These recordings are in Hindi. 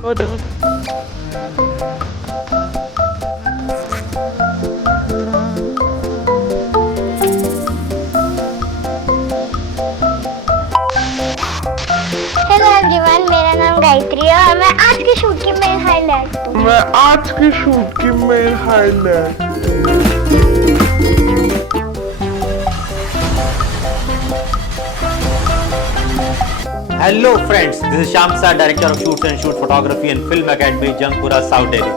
हेलो एवरीवन, मेरा नाम गायत्री है और मैं आज के शूट की main highlight hello friends, this is Shyam sir, director of shoots and shoot photography and film academy, Jangpura, south Delhi.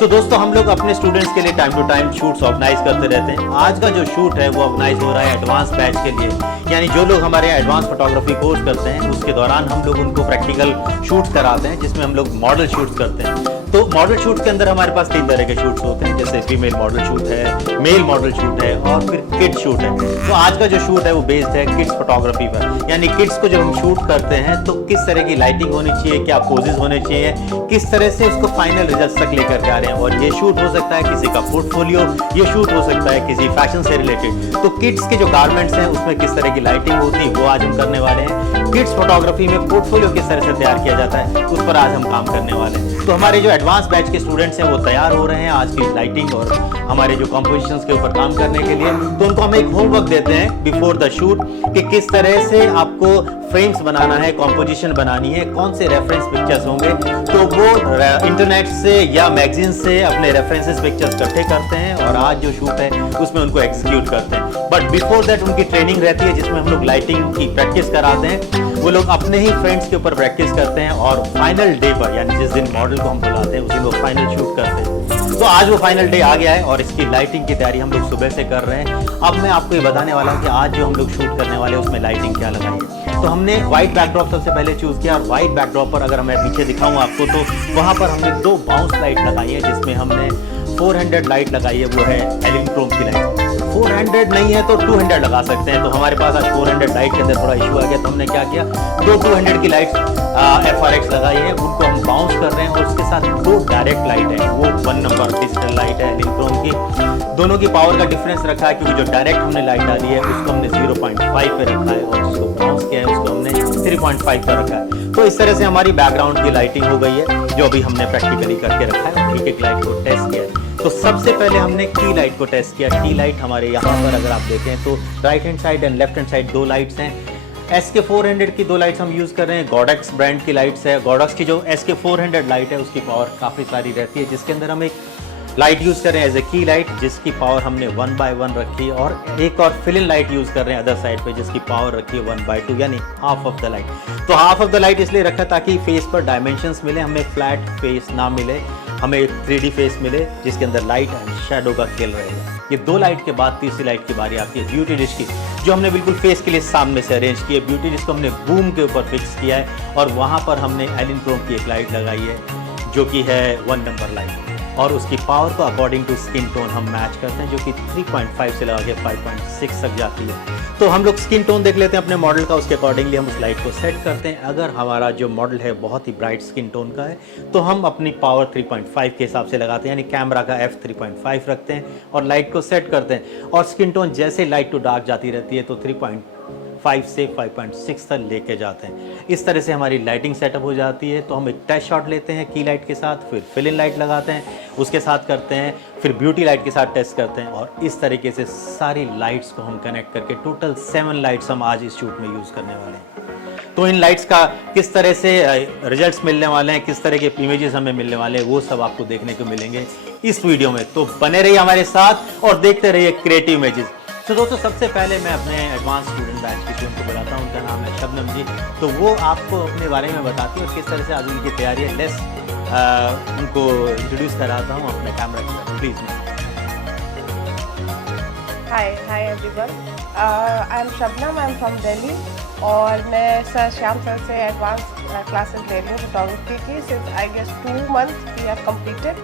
तो दोस्तों, हम लोग अपने स्टूडेंट्स के लिए time to time shoots organise करते रहते हैं। आज का जो शूट है वो ऑर्गेनाइज हो रहा है एडवांस बैच के लिए, यानी जो लोग हमारे एडवांस फोटोग्राफी कोर्स करते हैं उसके दौरान हम लोग उनको प्रैक्टिकल शूट्स कराते हैं, जिसमें हम लोग मॉडल शूट्स करते हैं। तो मॉडल शूट के अंदर हमारे पास 3 तरह के शूट्स होते हैं, जैसे फीमेल मॉडल शूट है, मेल मॉडल शूट है और फिर किड्स शूट है। तो आज का जो शूट है वो बेस्ड है किड्स फोटोग्राफी पर, यानी किड्स को जब हम शूट करते हैं तो किस तरह की लाइटिंग होनी चाहिए, क्या पोजेस होने चाहिए, किस तरह से उसको फाइनल रिजल्ट तक लेकर के आ रहे हैं। और ये शूट हो सकता है किसी का पोर्टफोलियो, ये शूट हो सकता है किसी फैशन से रिलेटेड। तो किड्स के जो गारमेंट्स हैं उसमें किस तरह की लाइटिंग होती है वो आज हम करने वाले हैं। किड्स फोटोग्राफी में पोर्टफोलियो किस तरह से तैयार किया जाता है उस पर आज हम काम करने वाले हैं। तो हमारे जो एडवांस बैच के स्टूडेंट्स हैं वो तैयार हो रहे हैं आज की लाइटिंग और हमारे जो कंपोजिशंस के ऊपर काम करने के लिए। तो उनको हम एक होमवर्क देते हैं बिफोर द शूट कि किस तरह से आपको फ्रेम्स बनाना है, कंपोजिशन बनानी है, कौन से रेफरेंस पिक्चर्स होंगे। तो वो इंटरनेट से या मैगजीन से अपने रेफरेंसेस पिक्चर्स इकट्ठे करते हैं और आज जो शूट है उसमें उनको एग्जीक्यूट करते हैं। बट बिफोर दैट उनकी ट्रेनिंग रहती है जिसमें हम लोग लाइटिंग की प्रैक्टिस कराते हैं। वो लोग अपने ही फ्रेंड्स के ऊपर प्रैक्टिस करते हैं और फाइनल डे पर, यानी जिस दिन मॉडल को हम बुलाते हैं उस दिन वो फाइनल शूट करते हैं। तो आज वो फाइनल डे आ गया है और इसकी लाइटिंग की तैयारी हम लोग सुबह से कर रहे हैं। अब मैं आपको ये बताने वाला हूँ कि आज जो हम लोग शूट करने वाले हैं उसमें लाइटिंग क्या लगाई है। तो हमने व्हाइट बैकड्रॉप सबसे पहले चूज किया। व्हाइट बैकड्रॉप पर अगर मैं पीछे दिखाऊं आपको तो वहां पर हमने 2 बाउंस लाइट लगाई है, जिसमें हमने 400 लाइट लगाई है, वो है एलिनक्रोम की लाइट। 400 नहीं है तो 200 लगा सकते हैं। तो हमारे पास आज 400 लाइट के अंदर थोड़ा इशू आ गया, तो हमने क्या किया, 200 की लाइट FRX लगाई है, उनको हम बाउंस कर रहे हैं। और उसके साथ 2 डायरेक्ट लाइट है, वो 1 नंबर डिजिटल लाइट है एलिनक्रोम की। दोनों की पावर का डिफरेंस रखा है क्योंकि जो डायरेक्ट हमने लाइट डाली है उसको हमने 0.5 पे रखा है और जिसको बाउंस किया है उसको हमने 3.5 पर रखा है। तो इस तरह से हमारी बैकग्राउंड की लाइटिंग हो गई है, जो अभी हमने प्रैक्टिकली करके रखा है। एक लाइट को टेस्ट किया है। तो सबसे पहले हमने की लाइट को टेस्ट किया। की लाइट हमारे यहाँ पर अगर आप देखें तो right hand side and left hand side 2 lights हैं। SK400 की 2 लाइट्स हम यूज़ कर रहे हैं। गॉडक्स ब्रांड की लाइट्स है। गॉडक्स की जो SK400 लाइट है उसकी पावर काफ़ी सारी रहती है, जिसके अंदर हम एक लाइट यूज़ कर रहे हैं एज ए की लाइट, जिसकी पावर हमने 1 by 1 रखी। और एक और फिल इन लाइट यूज़ कर रहे हैं अदर साइड पे, जिसकी पावर रखी है 1 by 2, यानी हाफ ऑफ द लाइट। तो हाफ ऑफ द लाइट इसलिए रखा ताकि फेस पर डायमेंशंस मिले, हमें फ्लैट फेस ना मिले, हमें 3D फेस मिले जिसके अंदर लाइट एंड शैडो का खेल रहेगा। ये 2 लाइट के बाद तीसरी लाइट की बारी आती है ब्यूटी डिश की, जो हमने बिल्कुल फेस के लिए सामने से अरेंज की है। ब्यूटी डिश को हमने बूम के ऊपर फिक्स किया है और वहाँ पर हमने एलिनक्रोम की एक लाइट लगाई है जो कि है 1 नंबर लाइट, और उसकी पावर को अकॉर्डिंग टू स्किन टोन हम मैच करते हैं, जो कि 3.5 से लगा के 5.6 तक जाती है। तो हम लोग स्किन टोन देख लेते हैं अपने मॉडल का, उसके अकॉर्डिंगली हम उस लाइट को सेट करते हैं। अगर हमारा जो मॉडल है बहुत ही ब्राइट स्किन टोन का है तो हम अपनी पावर 3.5 के हिसाब से लगाते हैं, यानी कैमरा का f 3.5 रखते हैं और लाइट को सेट करते हैं। और स्किन टोन जैसे लाइट टू डार्क जाती रहती है तो 3.5 से 5.6 तक लेके जाते हैं। इस तरह से हमारी लाइटिंग सेटअप हो जाती है। तो हम एक टेस्ट शॉट लेते हैं की लाइट के साथ, फिर फिल इन लाइट लगाते हैं, उसके साथ करते हैं, फिर ब्यूटी लाइट के साथ टेस्ट करते हैं, और इस तरीके से सारी लाइट्स को हम कनेक्ट करके टोटल 7 लाइट्स हम आज इस शूट में यूज़ करने वाले हैं। तो इन लाइट्स का किस तरह से रिजल्ट्स मिलने वाले हैं, किस तरह के इमेजेस हमें मिलने वाले हैं, वो सब आपको देखने को मिलेंगे इस वीडियो में। तो बने रहिए हमारे साथ और देखते रहिए क्रिएटिव इमेजेस। तो दोस्तों, सबसे पहले मैं अपने एडवांस स्टूडेंट बैच की स्टूडेंट को बुलाता हूँ, उनका नाम है शबनम जी। तो वो आपको अपने बारे में बताती है और किस तरह से आज उनकी तैयारी है। लेट्स उनको इंट्रोड्यूस कराता हूँ अपने कैमरा के साथ, please. Hi everyone, I am Shabnam, I am from Delhi और मैं सर श्याम सर से एडवांस क्लासेस ले रही हूँ फोटोग्राफी की। Since I guess 2 months we have completed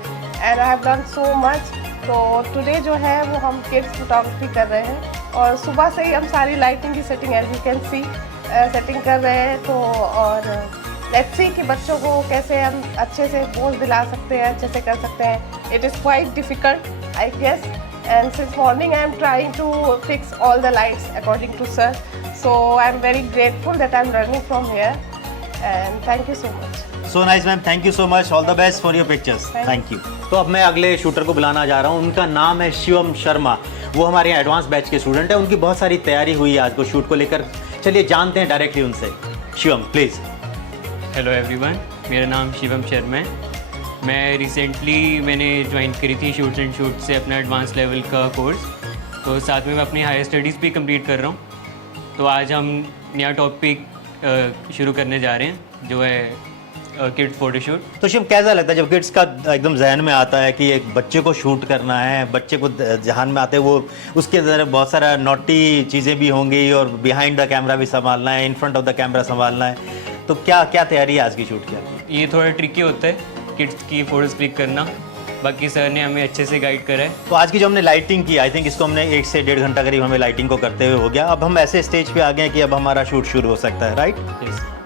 and I have done so much. तो टुडे जो है वो हम किड्स फोटोग्राफी कर रहे हैं और सुबह से ही हम सारी लाइटिंग की setting as you can see setting कर रहे हैं। तो और लेट्स सी कि बच्चों को कैसे हम अच्छे से पोज दिला सकते हैं, अच्छे से कर सकते हैं। It is quite difficult I guess, and since morning I am trying to fix all the lights according to sir, so I am very grateful that I am learning from here and thank you so much. So nice ma'am, thank you so much, all the best for your pictures, thank you. तो अब मैं अगले शूटर को बुलाना जा रहा हूँ, उनका नाम है शिवम शर्मा। वो हमारे यहाँ एडवांस बैच के स्टूडेंट हैं, उनकी बहुत सारी तैयारी हुई है आज को शूट को लेकर। चलिए जानते हैं डायरेक्टली उनसे। शिवम प्लीज़। हेलो एवरीवन, मेरा नाम शिवम शर्मा है। मैं रिसेंटली मैंने ज्वाइन करी थी शूट्स एंड शूट से अपना एडवांस लेवल का कोर्स, तो साथ में मैं अपनी हायर स्टडीज़ भी कंप्लीट कर रहा हूँ। तो आज हम नया टॉपिक शुरू करने जा रहे हैं जो है किड्स फोटोशूट। तो शिव कैसा लगता है जब किड्स का एकदम जहन में आता है कि एक बच्चे को शूट करना है, बच्चे को जहन में आते हैं वो उसके अंदर बहुत सारा नॉटी चीज़ें भी होंगी और बिहाइंड द कैमरा भी संभालना है, in front of the camera संभालना है, तो क्या क्या तैयारी है आज की शूट की? ये थोड़ा ट्रिकी होता है किड्स की फ़ोटोज़ क्लिक करना, बाकी सर ने हमें अच्छे से गाइड करा है। तो आज की जो हमने लाइटिंग की, आई थिंक इसको हमने 1 से 1.5 घंटा करीब हमें लाइटिंग को करते हुए हो गया। अब हम ऐसे स्टेज पे आ गए कि अब हमारा शूट शुरू हो सकता है, right?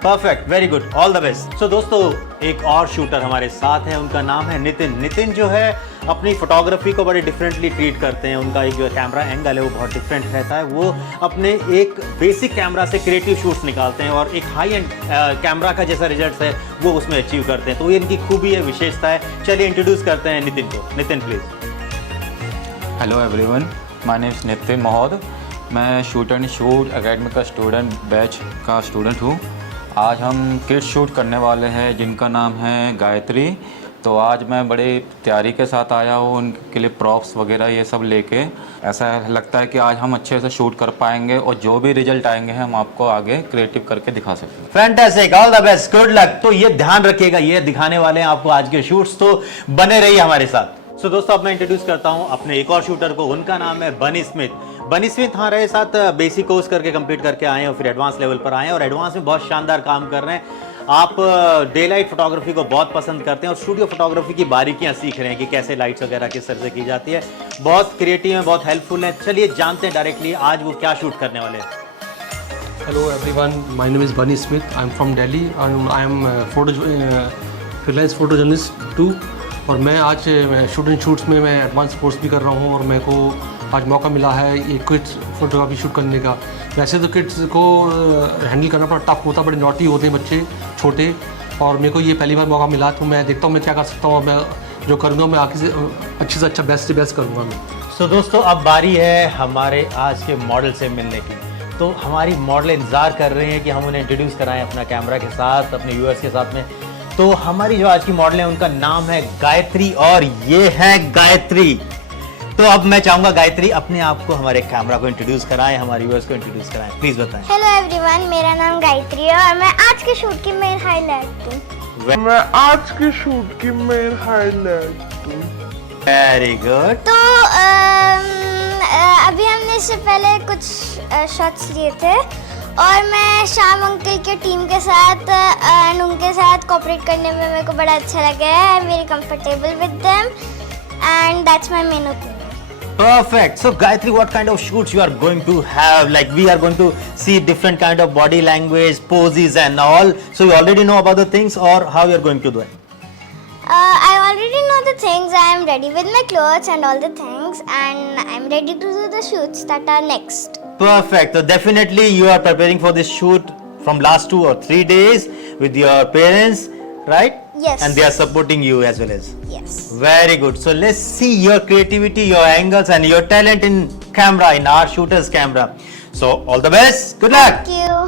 Perfect, very good, all the best. So दोस्तों एक और शूटर हमारे साथ है, उनका नाम है नितिन। नितिन जो है अपनी फोटोग्राफी को बड़े डिफरेंटली ट्रीट करते हैं, उनका एक जो कैमरा एंगल है वो बहुत डिफरेंट रहता है। वो अपने एक बेसिक कैमरा से क्रिएटिव शूट्स निकालते हैं और एक हाई एंड कैमरा का जैसा रिजल्ट है वो उसमें अचीव करते हैं। तो ये इनकी खूबी है, विशेषता है। चलिए इंट्रोड्यूस करते हैं नितिन को। Nitin please. Hello everyone, my name is Nitin Mohad. मैं शूट एंड शूट एकेडमी का स्टूडेंट बैच का स्टूडेंट हूँ। आज हम किड्स शूट करने वाले हैं जिनका नाम है गायत्री। तो आज मैं बड़ी तैयारी के साथ आया हूँ उनके लिए प्रॉप्स वगैरह ये सब लेके। ऐसा लगता है कि आज हम अच्छे से शूट कर पाएंगे और जो भी रिजल्ट आएंगे हम आपको आगे क्रिएटिव करके दिखा सकते हैं। Fantastic, all the best, good luck. तो ये ध्यान रखिएगा, ये दिखाने वाले हैं आपको आज के शूट्स, तो बने रहिए हमारे साथ। सो दोस्तों अब मैं इंट्रोड्यूस करता हूँ अपने एक और शूटर को, उनका नाम है बनी स्मिथ। बनी स्मिथ हमारे साथ बेसिक कोर्स करके कंप्लीट करके आए हैं और फिर एडवांस लेवल पर आए हैं और एडवांस में बहुत शानदार काम कर रहे हैं। आप डे लाइट फोटोग्राफी को बहुत पसंद करते हैं और स्टूडियो फोटोग्राफी की बारीकियां सीख रहे हैं कि कैसे लाइट्स वगैरह किस तरह से की जाती है। बहुत क्रिएटिव हैं, बहुत हेल्पफुल हैं। चलिए जानते हैं डायरेक्टली आज वो क्या शूट करने वाले हैं। Hello everyone, my name is Bunny Smith. I'm from Delhi and I am freelance photo journalist too. और मैं आज शूट एंड शूट्स में मैं एडवांस कोर्स भी कर रहा हूँ और मेरे को आज मौका मिला है ये किड्स फोटोग्राफी शूट करने का। वैसे तो किड्स को हैंडल करना बड़ा टफ होता है, बड़े नॉटी होते हैं बच्चे छोटे, और मेरे को ये पहली बार मौका मिला तो मैं देखता हूँ मैं क्या कर सकता हूँ और मैं जो करूँगा मैं आगे से अच्छे अच्छा बेस्ट से बेस्ट करूँगा मैं। सो दोस्तों अब बारी है हमारे आज के मॉडल से मिलने की। तो हमारी मॉडल इंतज़ार कर रहे हैं कि हम उन्हें इंट्रोड्यूस कराएं अपना कैमरा के साथ, अपने व्यूअर्स के साथ में। तो हमारी जो आज की मॉडल है उनका नाम है गायत्री और ये है गायत्री। तो अब मैं चाहूंगा गायत्री अपने आप को हमारे कैमरा को इंट्रोड्यूस कराएं, हमारे व्यूअर्स को इंट्रोड्यूस कराएं, प्लीज बताएं। हेलो एवरीवन, मेरा नाम गायत्री है और मैं आज के शूट की मेन हाईलाइट हूँ। Very good. तो अभी हमने इससे पहले कुछ शॉट्स लिए थे और मैं श्याम अंकल के टीम के साथ एंड उनके साथ कोऑपरेट करने में मेरे को बड़ा अच्छा लगा है। I am very comfortable with them and that's my main opinion. Perfect. So Gayatri, what kind of shoots you are going to have? Like we are going to see different kind of body language, poses and all. So you already know about the things or how you are going to do it? I already know the things. I am ready with my clothes and all the things and I am ready to do the shoots that are next. Perfect. So definitely you are preparing for this shoot from last 2 or 3 days with your parents, right? Yes. And they are supporting you as well as. Yes. Very good. So let's see your creativity, your angles and your talent in camera, in our shooter's camera. So all the best. Good luck. Thank you.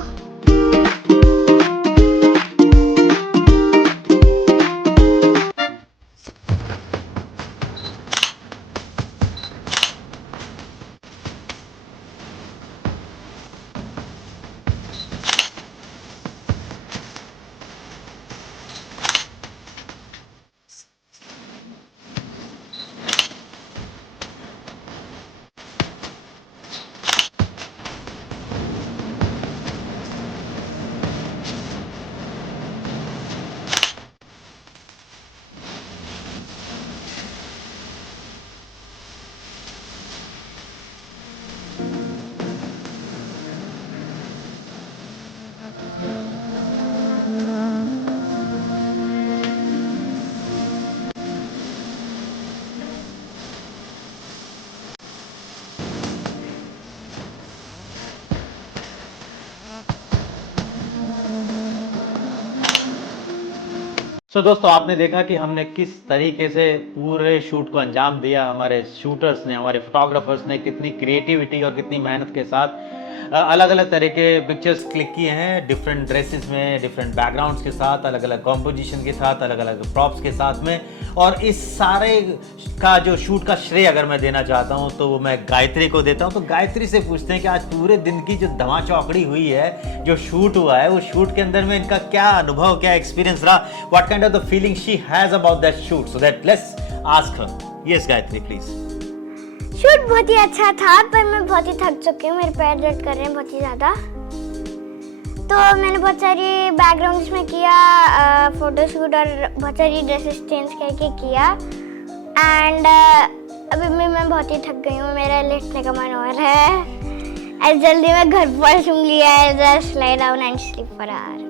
सो दोस्तों आपने देखा कि हमने किस तरीके से पूरे शूट को अंजाम दिया। हमारे शूटर्स ने, हमारे फोटोग्राफर्स ने कितनी क्रिएटिविटी और कितनी मेहनत के साथ अलग अलग तरह के पिक्चर्स क्लिक किए हैं, डिफरेंट ड्रेसेस में, डिफरेंट बैकग्राउंड्स के साथ, अलग अलग कॉम्पोजिशन के साथ, अलग अलग प्रॉप्स के साथ में। और इस सारे का जो शूट का श्रेय अगर मैं देना चाहता हूँ तो वो मैं गायत्री को देता हूँ। तो गायत्री से पूछते हैं कि आज पूरे दिन की जो धमा चौकड़ी हुई है, जो शूट हुआ है, वो शूट के अंदर में इनका क्या अनुभव, क्या एक्सपीरियंस रहा, what kind of the feeling she has about that shoot, so that let's ask her. Yes Gayatri please. Shoot बहुत ही अच्छा था, पर मैं बहुत ही थक चुकी हूँ, मेरे पैर दर्द कर रहे हैं बहुत ही ज़्यादा। तो मैंने बहुत सारी बैकग्राउंड्स में किया फोटोशूट और बहुत सारी ड्रेसेस चेंज करके किया। एंड अभी भी मैं बहुत ही थक गई हूँ, मेरा लेटने का मन हो रहा है। जल्दी मैं घर पहुँचूंगी, just lie down and sleep for hour.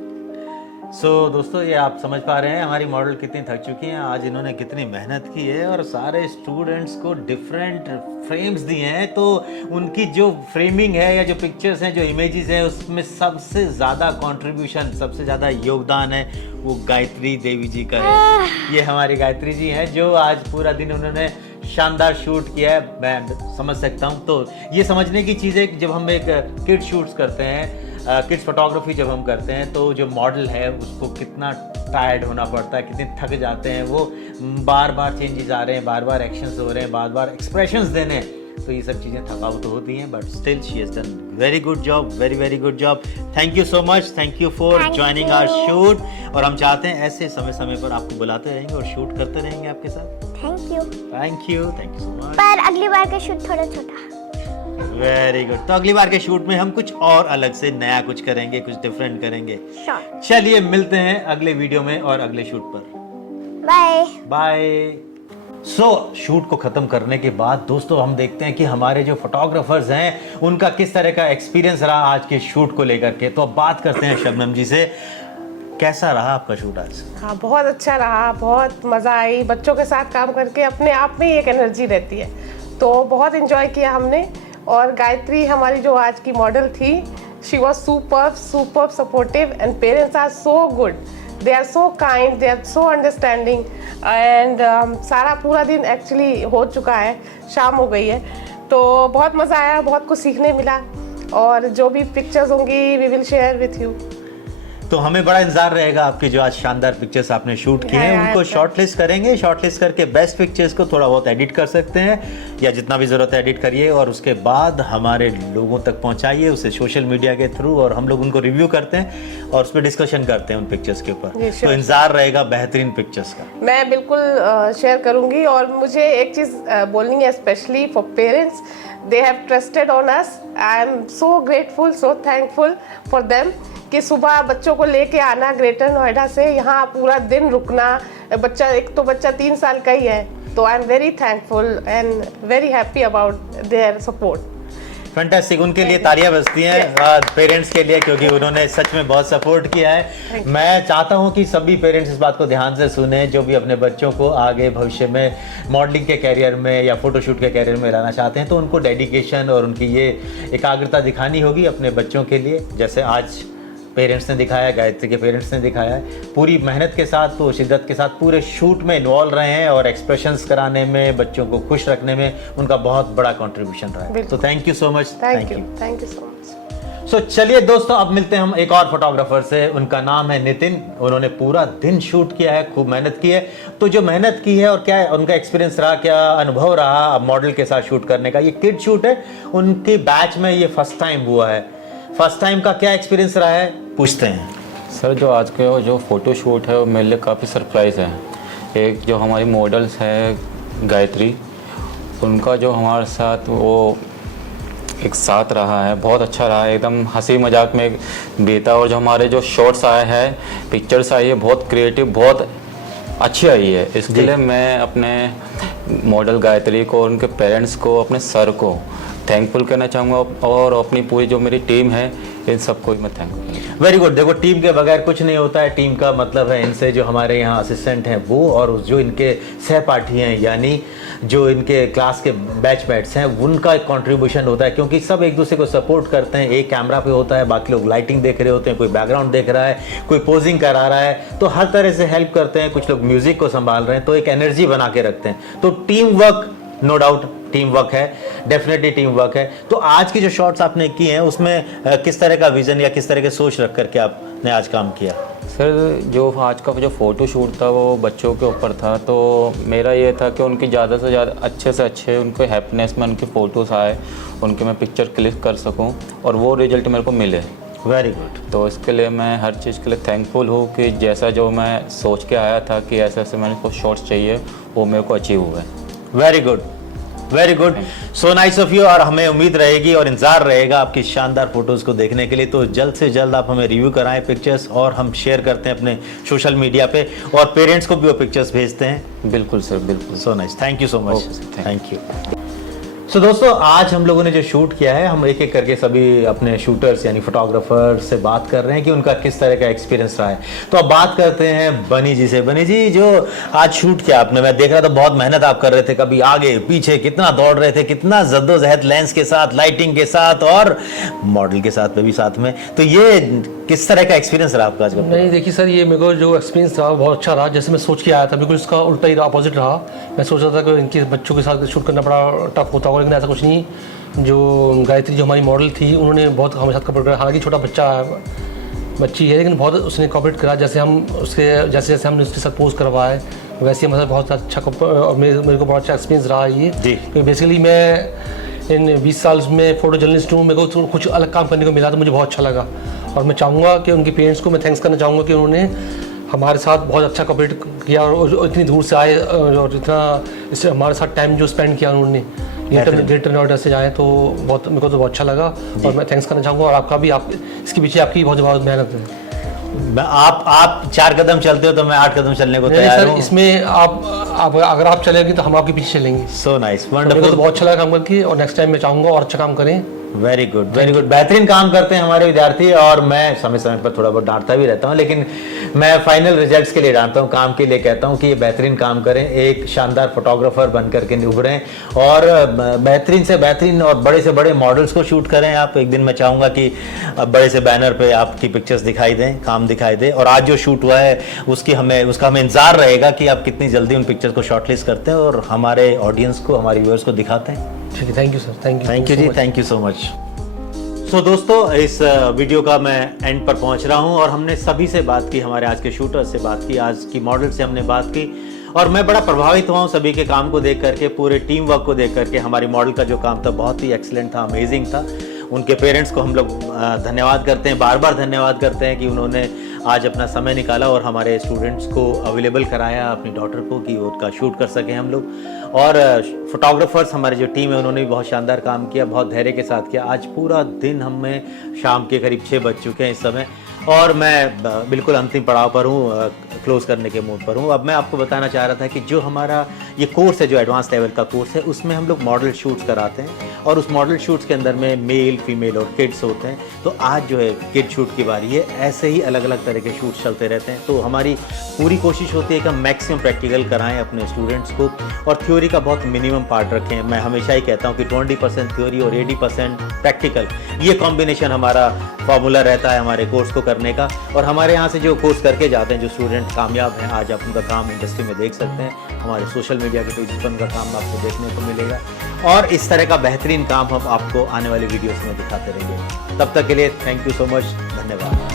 So दोस्तों ये आप समझ पा रहे हैं हमारी मॉडल कितनी थक चुकी हैं, आज इन्होंने कितनी मेहनत की है और सारे स्टूडेंट्स को डिफरेंट फ्रेम्स दिए हैं। तो उनकी जो फ्रेमिंग है या जो पिक्चर्स हैं, जो इमेजेस हैं, उसमें सबसे ज़्यादा कंट्रीब्यूशन, सबसे ज़्यादा योगदान है वो गायत्री देवी जी का है। ये हमारी गायत्री जी हैं जो आज पूरा दिन उन्होंने शानदार शूट किया है, मैं समझ सकता हूँ। तो ये समझने की चीज़ है कि जब हम एक किड शूट्स करते हैं, किड्स फोटोग्राफी जब हम करते हैं, तो जो मॉडल है उसको कितना टायर्ड होना पड़ता है, कितने थक जाते हैं, वो बार बार चेंजेस आ रहे हैं, बार बार एक्शंस हो रहे हैं, बार बार एक्सप्रेशंस देने हैं, तो ये सब चीज़ें थकावट तो होती हैं, but still she has done very good job, very very good job. Thank you so much, thank you for joining our shoot. और हम चाहते हैं ऐसे समय समय पर आपको बुलाते रहेंगे और शूट करते रहेंगे आपके साथ। Thank you. Thank you so much. पर अगली बार का शूट थोड़ा छोटा। Very good. तो अगली बार के शूट में हम कुछ और अलग से नया कुछ करेंगे, कुछ डिफरेंट करेंगे। Sure. चलिए मिलते हैं अगले वीडियो में और अगले शूट पर। Bye bye. सो शूट को ख़त्म करने के बाद दोस्तों हम देखते हैं कि हमारे जो फोटोग्राफर्स हैं उनका किस तरह का एक्सपीरियंस रहा आज के शूट को लेकर के। तो अब बात करते हैं शबनम जी से, कैसा रहा आपका शूट आज? हाँ, बहुत अच्छा रहा, बहुत मज़ा आई। बच्चों के साथ काम करके अपने आप में ही एक एनर्जी रहती है, तो बहुत इन्जॉय किया हमने। और गायत्री हमारी जो आज की मॉडल थी, she was super supportive and parents are so good, they are so kind, they are so understanding. And सारा पूरा दिन एक्चुअली हो चुका है, शाम हो गई है, तो बहुत मज़ा आया, बहुत कुछ सीखने मिला। और जो भी पिक्चर्स होंगी we will share with you. तो हमें बड़ा इंतजार रहेगा आपकी जो आज शानदार पिक्चर्स आपने शूट किए हैं, उनको शॉर्टलिस्ट करेंगे। शॉर्टलिस्ट करके बेस्ट पिक्चर्स को थोड़ा बहुत एडिट कर सकते हैं, या जितना भी ज़रूरत है एडिट करिए और उसके बाद हमारे लोगों तक पहुंचाइए उसे सोशल मीडिया के थ्रू, और हम लोग उनको रिव्यू करते हैं और उस पर डिस्कशन करते हैं उन पिक्चर्स के ऊपर। तो इंतजार रहेगा बेहतरीन पिक्चर्स का। मैं बिल्कुल शेयर करूंगी। और मुझे एक चीज़ बोलनी है, specially for parents, they have trusted on us. I am so grateful, so thankful for them कि सुबह बच्चों को लेके आना ग्रेटर नोएडा से, यहाँ पूरा दिन रुकना। बच्चा, एक तो बच्चा 3 साल का ही है, तो I am very thankful and very happy about their support. Fantastic, उनके लिए तालियां बजती हैं पेरेंट्स के लिए, क्योंकि उन्होंने सच में बहुत सपोर्ट किया है। मैं चाहता हूं कि सभी पेरेंट्स इस बात को ध्यान से सुने, जो भी अपने बच्चों को आगे भविष्य में मॉडलिंग के कैरियर में या फोटोशूट के कैरियर में लाना चाहते हैं, तो उनको डेडिकेशन और उनकी ये एकाग्रता दिखानी होगी अपने बच्चों के लिए, जैसे आज पेरेंट्स ने दिखाया, गायत्री के पेरेंट्स ने दिखाया है। पूरी मेहनत के साथ, तो शिद्दत के साथ पूरे शूट में इन्वॉल्व रहे हैं और एक्सप्रेशंस कराने में, बच्चों को खुश रखने में उनका बहुत बड़ा कंट्रीब्यूशन रहा है। तो thank you so much. Thank you so much. So चलिए दोस्तों, अब मिलते हैं हम एक और फोटोग्राफर से। उनका नाम है नितिन। उन्होंने पूरा दिन शूट किया है, खूब मेहनत की है। तो जो मेहनत की है और क्या उनका एक्सपीरियंस रहा, क्या अनुभव रहा मॉडल के साथ शूट करने का। ये किड शूट है, उनके बैच में ये फर्स्ट टाइम हुआ है। फर्स्ट टाइम का क्या एक्सपीरियंस रहा है, पूछते हैं। सर, जो आज के जो फ़ोटो शूट है वो मेरे लिए काफ़ी सरप्राइज़ है। एक जो हमारी मॉडल्स है गायत्री, उनका जो हमारे साथ वो एक साथ रहा है, बहुत अच्छा रहा है, एकदम हंसी मजाक में बीता। और जो हमारे जो शॉट्स आए हैं, पिक्चर्स आई है, बहुत क्रिएटिव, बहुत अच्छी आई है। इसके लिए मैं अपने मॉडल गायत्री को, उनके पेरेंट्स को, अपने सर को थैंकफुल करना चाहूँगा, और अपनी पूरी जो मेरी टीम है इन सबको मैं थैंक यू। Very good. देखो, टीम के बगैर कुछ नहीं होता है। टीम का मतलब है इनसे जो हमारे यहाँ असिस्टेंट हैं वो, और जो इनके सहपाठी हैं यानी जो इनके क्लास के बैचमेट्स हैं, उनका एक कंट्रीब्यूशन होता है, क्योंकि सब एक दूसरे को सपोर्ट करते हैं। एक कैमरा पे होता है, बाकी लोग लाइटिंग देख रहे होते हैं, कोई बैकग्राउंड देख रहा है, कोई पोजिंग करा रहा है, तो हर तरह से हेल्प करते हैं। कुछ लोग म्यूजिक को संभाल रहे हैं, तो एक एनर्जी बना के रखते हैं। तो team work, no doubt team work है, डेफिनेटली टीम वर्क है। तो आज की जो शॉट्स आपने किए हैं उसमें किस तरह का विजन या किस तरह के सोच रख करके आपने आज काम किया? सर, जो आज का जो फ़ोटो शूट था वो बच्चों के ऊपर था, तो मेरा ये था कि उनकी ज़्यादा से ज़्यादा अच्छे से अच्छे उनके हैप्पीनेस में उनके फ़ोटोज़ आए, उनके मैं पिक्चर क्लिक कर सकूं और वो रिज़ल्ट मेरे को मिले। Very good. तो इसके लिए मैं हर चीज़ के लिए थैंकफुल हूँ कि जैसा जो मैं सोच के आया था कि ऐसे ऐसे मैंने कुछ शॉट्स चाहिए वो मेरे को अचीव हुए। Very good, very good, so nice of you. और हमें उम्मीद रहेगी और इंतजार रहेगा आपकी शानदार फोटोज़ को देखने के लिए। तो जल्द से जल्द आप हमें रिव्यू कराएं पिक्चर्स, और हम शेयर करते हैं अपने सोशल मीडिया पे, और पेरेंट्स को भी वो पिक्चर्स भेजते हैं। बिल्कुल सर, बिल्कुल। So nice, thank you so much, Okay, thank you. So दोस्तों, आज हम लोगों ने जो शूट किया है, हम एक एक करके सभी अपने शूटर्स यानी फोटोग्राफर से बात कर रहे हैं कि उनका किस तरह का एक्सपीरियंस रहा है। तो अब बात करते हैं बनी जी से। बनी जी, जो आज शूट किया आपने, मैं देख रहा था बहुत मेहनत आप कर रहे थे, कभी आगे पीछे कितना दौड़ रहे थे, कितना जद्दोजहद लेंस के साथ, लाइटिंग के साथ और मॉडल के साथ भी साथ में। तो ये किस तरह का एक्सपीरियंस रहा आपका आज का? नहीं, देखिए सर, ये मेरे को जो एक्सपीरियंस रहा बहुत अच्छा रहा। जैसे मैं सोच के आया था, बिल्कुल इसका उल्टा ही अपोजिट रहा। मैं सोच रहा था कि इनके बच्चों के साथ शूट करना बड़ा टफ होता होगा, लेकिन ऐसा कुछ नहीं। जो गायत्री जो हमारी मॉडल थी, उन्होंने बहुत हमारे साथ कॉपरेट करा। हालांकि छोटा बच्ची है, लेकिन बहुत उसने कॉपरेट करा। जैसे जैसे हमने उसके साथ पोज करवाए, वैसे हमारे साथ बहुत अच्छा और मेरे को बहुत अच्छा एक्सपीरियंस रहा ये। क्योंकि बेसिकली मैं इन 20 साल में फोटो जर्नलिस्ट हूँ, मेरे को कुछ अलग काम करने को मिला, तो मुझे बहुत अच्छा लगा। और मैं चाहूँगा कि उनके पेरेंट्स को मैं थैंक्स करना चाहूँगा कि उन्होंने हमारे साथ बहुत अच्छा कॉपरेट किया, और इतनी दूर से आए, और इतना इससे हमारे साथ टाइम जो स्पेंड किया उन्होंने, ग्रेटर नोएडा से जाए, तो बहुत मेरे को तो बहुत अच्छा लगा। और मैं थैंक्स करना चाहूँगा, और आपका भी, आप इसके पीछे आपकी बहुत मेहनत है। आप 4 कदम चलते हो तो मैं 8 कदम चलने को तैयार हूं। इसमें आप अगर आप चलेंगे तो हम आपके पीछे चलेंगे। So nice, wonderful. तो बहुत अच्छा लगा काम करके, और नेक्स्ट टाइम मैं चाहूँगा और अच्छा काम करें। Very good, very good. बेहतरीन काम करते हैं हमारे विद्यार्थी, और मैं समय समय पर थोड़ा बहुत डांटता भी रहता हूं, लेकिन मैं फाइनल रिजल्ट्स के लिए डांटता हूं, काम के लिए कहता हूं कि ये बेहतरीन काम करें, एक शानदार फोटोग्राफर बन करके उभरें, और बेहतरीन से बेहतरीन और बड़े से बड़े मॉडल्स को शूट करें आप। एक दिन मैं चाहूँगा कि बड़े से बैनर पे आपकी पिक्चर्स दिखाई दें, काम दिखाई दे। और आज जो शूट हुआ है उसका हमें इंतजार रहेगा कि आप कितनी जल्दी उन पिक्चर्स को शॉर्टलिस्ट करते हैं और हमारे ऑडियंस को, हमारे व्यूअर्स को दिखाते हैं। ठीक है, thank you sir, thank you ji, thank you so much. So दोस्तों, इस वीडियो का मैं एंड पर पहुंच रहा हूं, और हमने सभी से बात की, हमारे आज के शूटर से बात की, आज की मॉडल से हमने बात की, और मैं बड़ा प्रभावित हुआ हूं सभी के काम को देख करके, पूरे टीम वर्क को देख करके। हमारी मॉडल का जो काम था बहुत ही एक्सीलेंट था, अमेजिंग था। उनके पेरेंट्स को हम लोग धन्यवाद करते हैं, बार बार धन्यवाद करते हैं कि उन्होंने आज अपना समय निकाला और हमारे स्टूडेंट्स को अवेलेबल कराया, अपनी डॉटर को, कि उसका शूट कर सकें हम लोग। और फोटोग्राफर्स हमारी जो टीम है उन्होंने भी बहुत शानदार काम किया, बहुत धैर्य के साथ किया। आज पूरा दिन हमें शाम के करीब 6 बज चुके हैं इस समय, और मैं बिल्कुल अंतिम पड़ाव पर हूँ, क्लोज करने के मूड पर हूँ। अब मैं आपको बताना चाह रहा था कि जो हमारा ये कोर्स है, जो एडवांस लेवल का कोर्स है, उसमें हम लोग मॉडल शूट्स कराते हैं, और उस मॉडल शूट्स के अंदर में मेल, फीमेल और किड्स होते हैं। तो आज जो है किड शूट की बारी है। ऐसे ही अलग अलग तरह के शूट्स चलते रहते हैं। तो हमारी पूरी कोशिश होती है कि हम मैक्सिमम प्रैक्टिकल कराएं अपने स्टूडेंट्स को, और थ्योरी का बहुत मिनिमम पार्ट रखें। मैं हमेशा ही कहता हूँ कि 20% थ्योरी और 80% प्रैक्टिकल, ये कॉम्बिनेशन हमारा फॉर्मूला रहता है हमारे कोर्स को करने का। और हमारे यहाँ से जो कोर्स करके जाते हैं, जो स्टूडेंट कामयाब हैं, आज आप उनका काम इंडस्ट्री में देख सकते हैं। हमारे सोशल मीडिया के पेज पर उनका काम आपको देखने को मिलेगा, और इस तरह का बेहतरीन काम हम आपको आने वाले वीडियोस में दिखाते रहेंगे। तब तक के लिए थैंक यू सो मच, धन्यवाद।